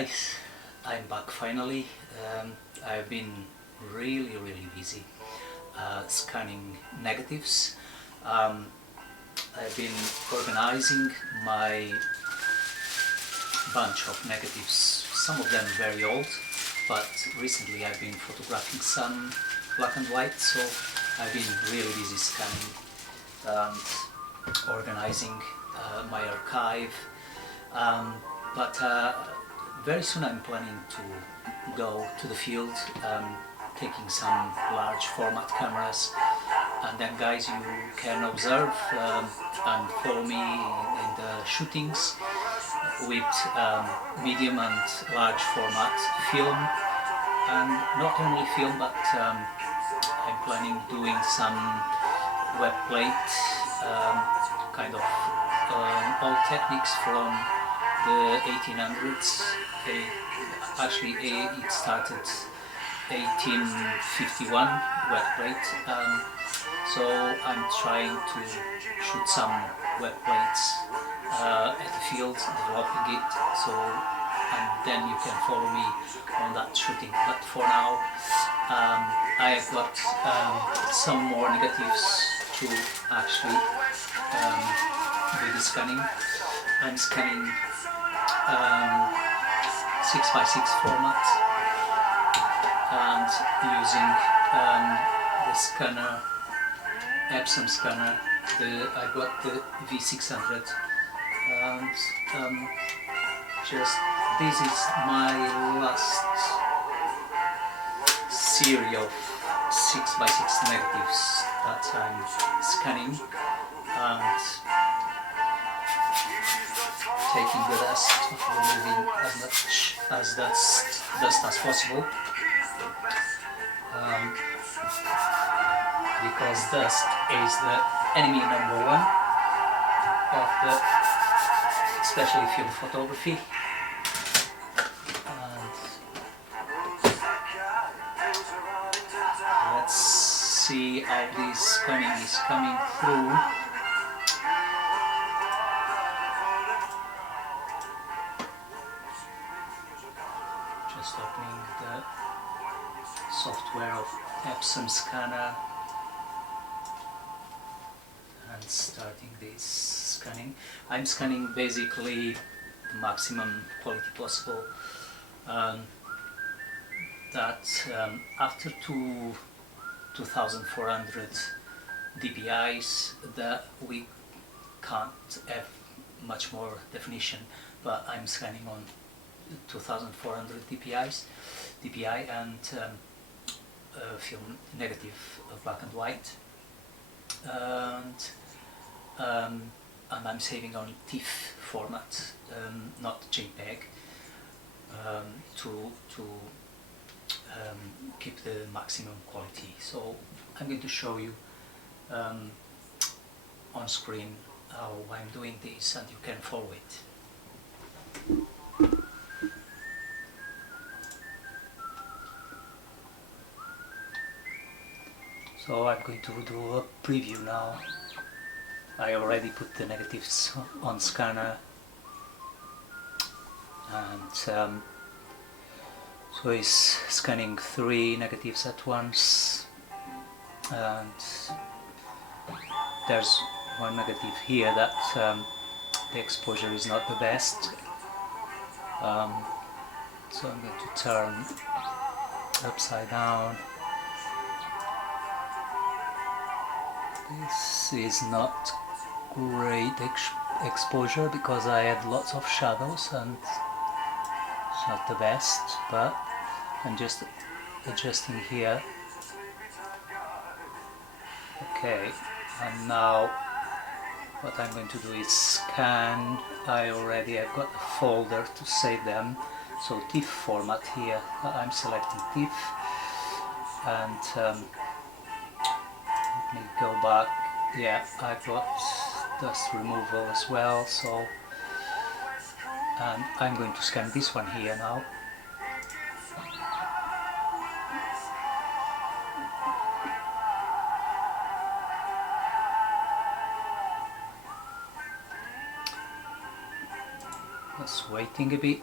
guys, I'm back finally. I've been really busy scanning negatives. I've been organizing my bunch of negatives, some of them very old, but recently I've been photographing some black and white, so I've been really busy scanning and organizing my archive. But very soon I'm planning to go to the field, taking some large format cameras, and then guys, you can observe and follow me in the shootings with medium and large format film, and not only film, but I'm planning doing some web plate, kind of old techniques from the 1800s. Actually, it started 1851 web plate. So I'm trying to shoot some web plates at the field, developing it. So, and then you can follow me on that shooting. But for now, I've got some more negatives to actually do the scanning. I'm scanning 6x6 format and using the scanner, Epson scanner. I got the V600, and just this is my last series of 6x6 negatives that I'm scanning and taking the dust, removing as much as dust as possible, because dust is the enemy number one of the, especially film photography. And let's see how this scanning is coming through. Just opening the software of Epson scanner and starting this scanning. I'm scanning basically the maximum quality possible. After 2400 dpi's, that we can't have much more definition, but I'm scanning on 2400 dpi and film negative black and white, and I'm saving on TIFF format, not JPEG, to keep the maximum quality. So I'm going to show you on screen how I'm doing this, and you can follow it. So I'm going to do a preview now. I already put the negatives on scanner, and so it's scanning 3 negatives at once, and there's one negative here that the exposure is not the best, so I'm going to turn upside down. This is not great exposure because I have lots of shadows and it's not the best, but I'm just adjusting here. Okay, and now what I'm going to do is scan. I've got a folder to save them, so TIFF format here. I'm selecting TIFF, and let me go back. Yeah, I've got dust removal as well, so, and I'm going to scan this one here now. Just waiting a bit.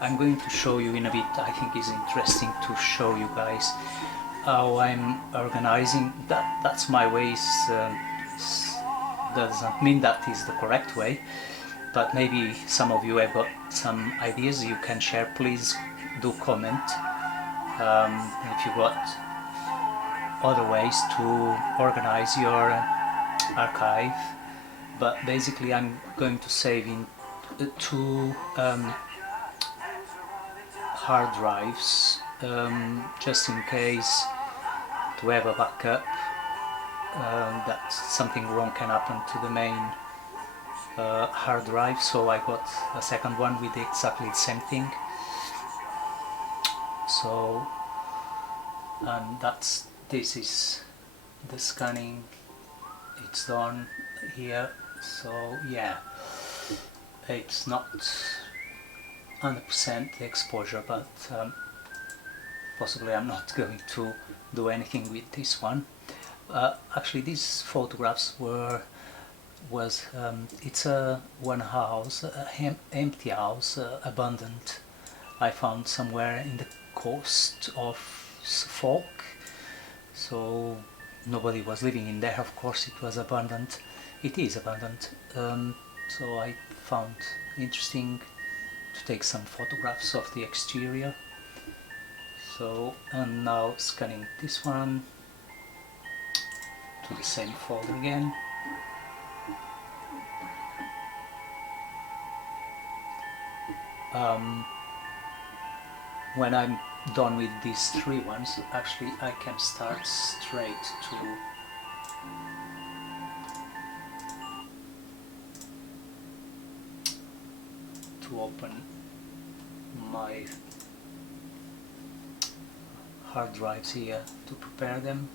I'm going to show you in a bit. I think it's interesting to show you guys how I'm organizing. That's my ways. Doesn't mean that is the correct way, but maybe some of you have got some ideas you can share. Please do comment if you got other ways to organize your archive. But basically I'm going to save in two hard drives just in case, to have a backup that something wrong can happen to the main hard drive. So I got a second one with exactly the same thing. So, and this is the scanning, it's done here. So yeah, it's not 100% exposure, but possibly I'm not going to do anything with this one. Actually, these photographs it's a one house, empty house, abandoned. I found somewhere in the coast of Suffolk, so nobody was living in there. Of course, it was abandoned. It is abandoned. So I found interesting to take some photographs of the exterior. So, and now scanning this one to the same folder again. When I'm done with these three ones, actually I can start straight to open my hard drives here to prepare them.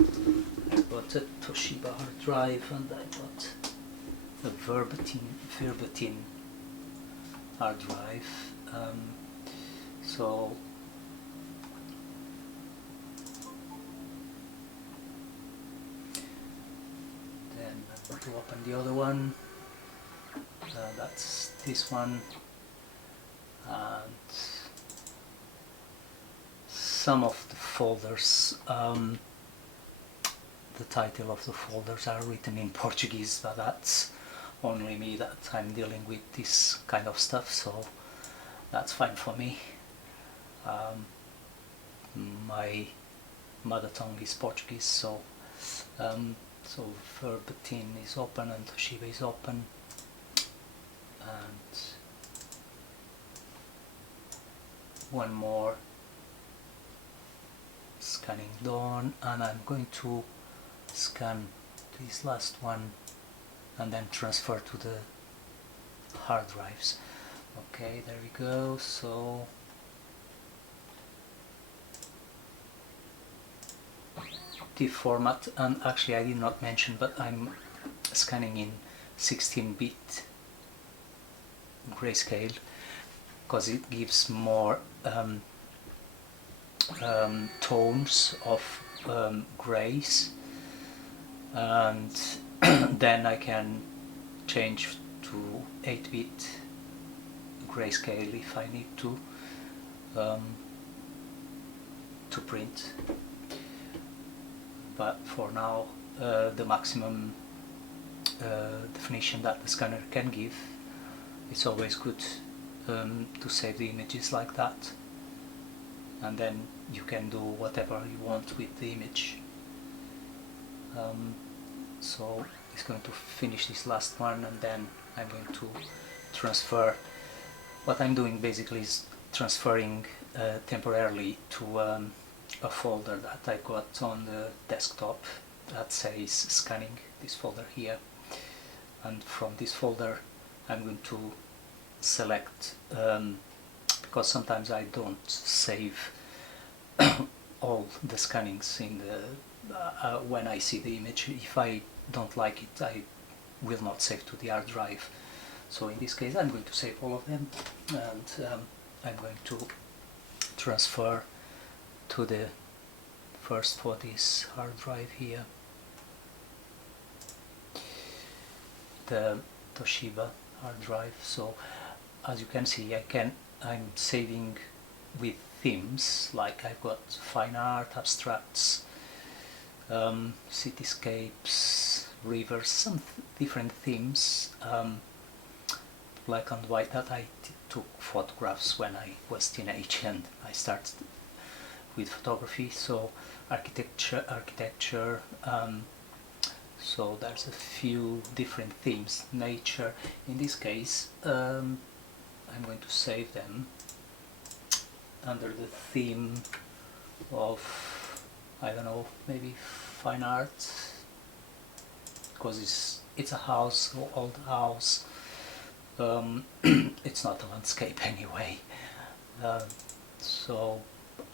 I got a Toshiba hard drive and I got a Verbatim hard drive. So then I'm going to open the other one. That's this one, and some of the folders, the title of the folders are written in Portuguese, but that's only me, that I'm dealing with this kind of stuff, so that's fine for me. My mother tongue is Portuguese, so so Verbatim is open and Toshiba is open, and one more scanning done, and I'm going to scan this last one and then transfer to the hard drives. Okay, there we go. So TIFF format, and actually I did not mention, but I'm scanning in 16-bit grayscale because it gives more tones of grays, and then I can change to 8-bit grayscale if I need to print. But for now, the maximum definition that the scanner can give, it's always good to save the images like that, and then you can do whatever you want with the image. So it's going to finish this last one, and then I'm going to transfer. What I'm doing basically is transferring temporarily to a folder that I got on the desktop that says scanning, this folder here, and from this folder I'm going to select, because sometimes I don't save all the scannings in the when I see the image. If I don't like it, I will not save to the hard drive. So in this case I'm going to save all of them, and I'm going to transfer to the first for this hard drive here, the Toshiba hard drive. So as you can see, I can I'm saving with themes, like I've got fine art, abstracts, cityscapes, rivers, some different themes, black and white, that I took photographs when I was teenage and I started with photography. So architecture, so there's a few different themes. Nature, in this case, I'm going to save them under the theme of, I don't know, maybe fine art, because it's a house, old house. It's not a landscape anyway. So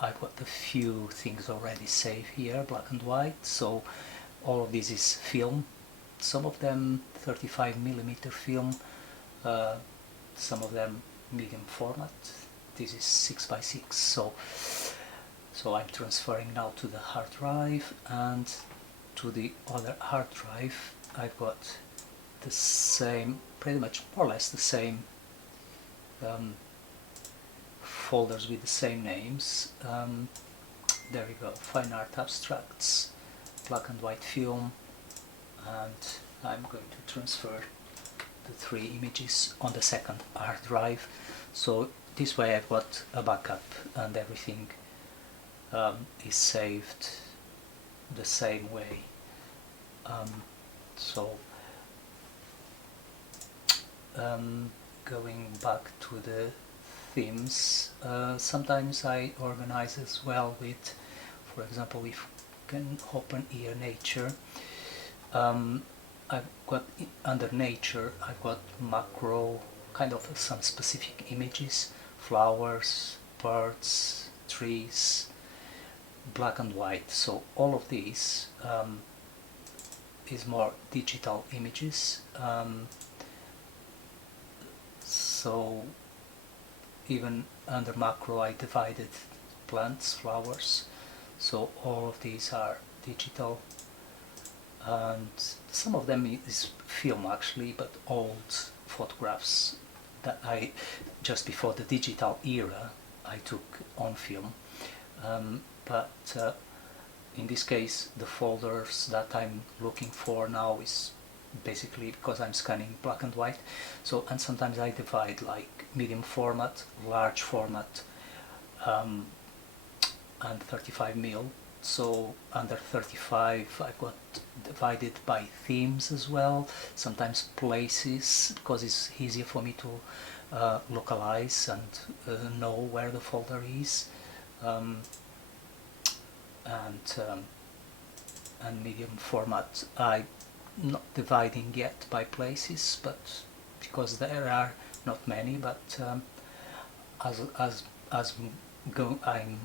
I've got a few things already saved here, black and white. So all of this is film. Some of them 35mm film, some of them medium format. This is 6x6. So I'm transferring now to the hard drive, and to the other hard drive I've got the same, pretty much more or less the same folders with the same names. There we go, fine art, abstracts, black and white film, and I'm going to transfer the 3 images on the second hard drive. So this way I've got a backup and everything is saved the same way. Going back to the themes, sometimes I organize as well with, for example, we can open here nature. I've got under nature, I've got macro, kind of some specific images, flowers, birds, trees, black and white. So all of these is more digital images. So even under macro I divided plants, flowers, so all of these are digital, and some of them is film actually, but old photographs that I, just before the digital era, I took on film. But in this case the folders that I'm looking for now is basically because I'm scanning black and white. So, and sometimes I divide like medium format, large format, and 35mm. So under 35 I've got divided by themes as well, sometimes places, because it's easier for me to localize and know where the folder is. And medium format I'm not dividing yet by places, but because there are not many, but as I'm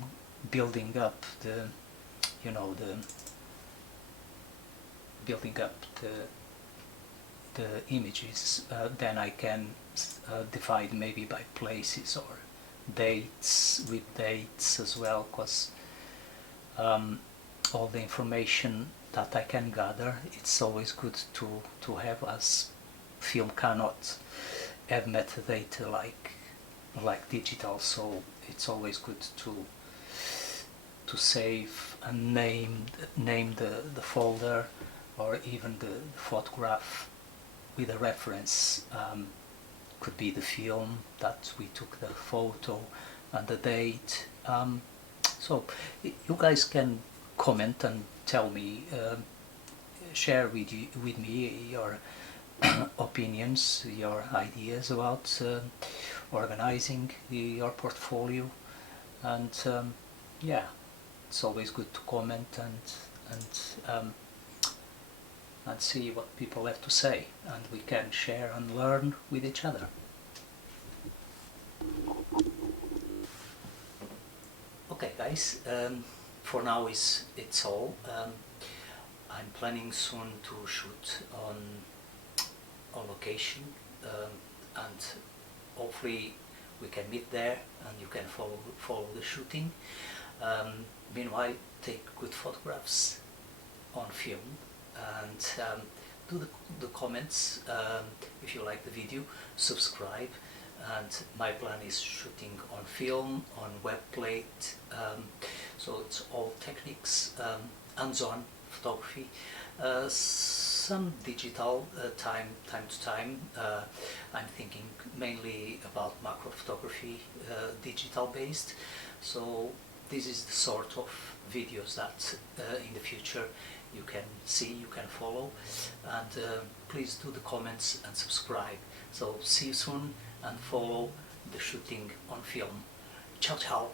building up the, you know, building up the images, then I can divide maybe by places or dates, with dates as well, because all the information that I can gather, it's always good to have, as film cannot have metadata like digital. So it's always good to save and name the folder, or even the photograph with a reference. Could be the film that we took the photo and the date. So you guys can comment and tell me, share with me your opinions, your ideas about organizing your portfolio. And yeah, it's always good to comment and see what people have to say, and we can share and learn with each other. Okay guys, for now it's all. I'm planning soon to shoot on location, and hopefully we can meet there and you can follow the shooting. Meanwhile, take good photographs on film, and do the comments if you like the video, subscribe, and my plan is shooting on film, on web plate, so it's all techniques, hands-on photography, some digital time to time. I'm thinking mainly about macro photography, digital based, so this is the sort of videos that in the future you can see, you can follow, and please do the comments and subscribe. So see you soon, and follow the shooting on film. Ciao ciao!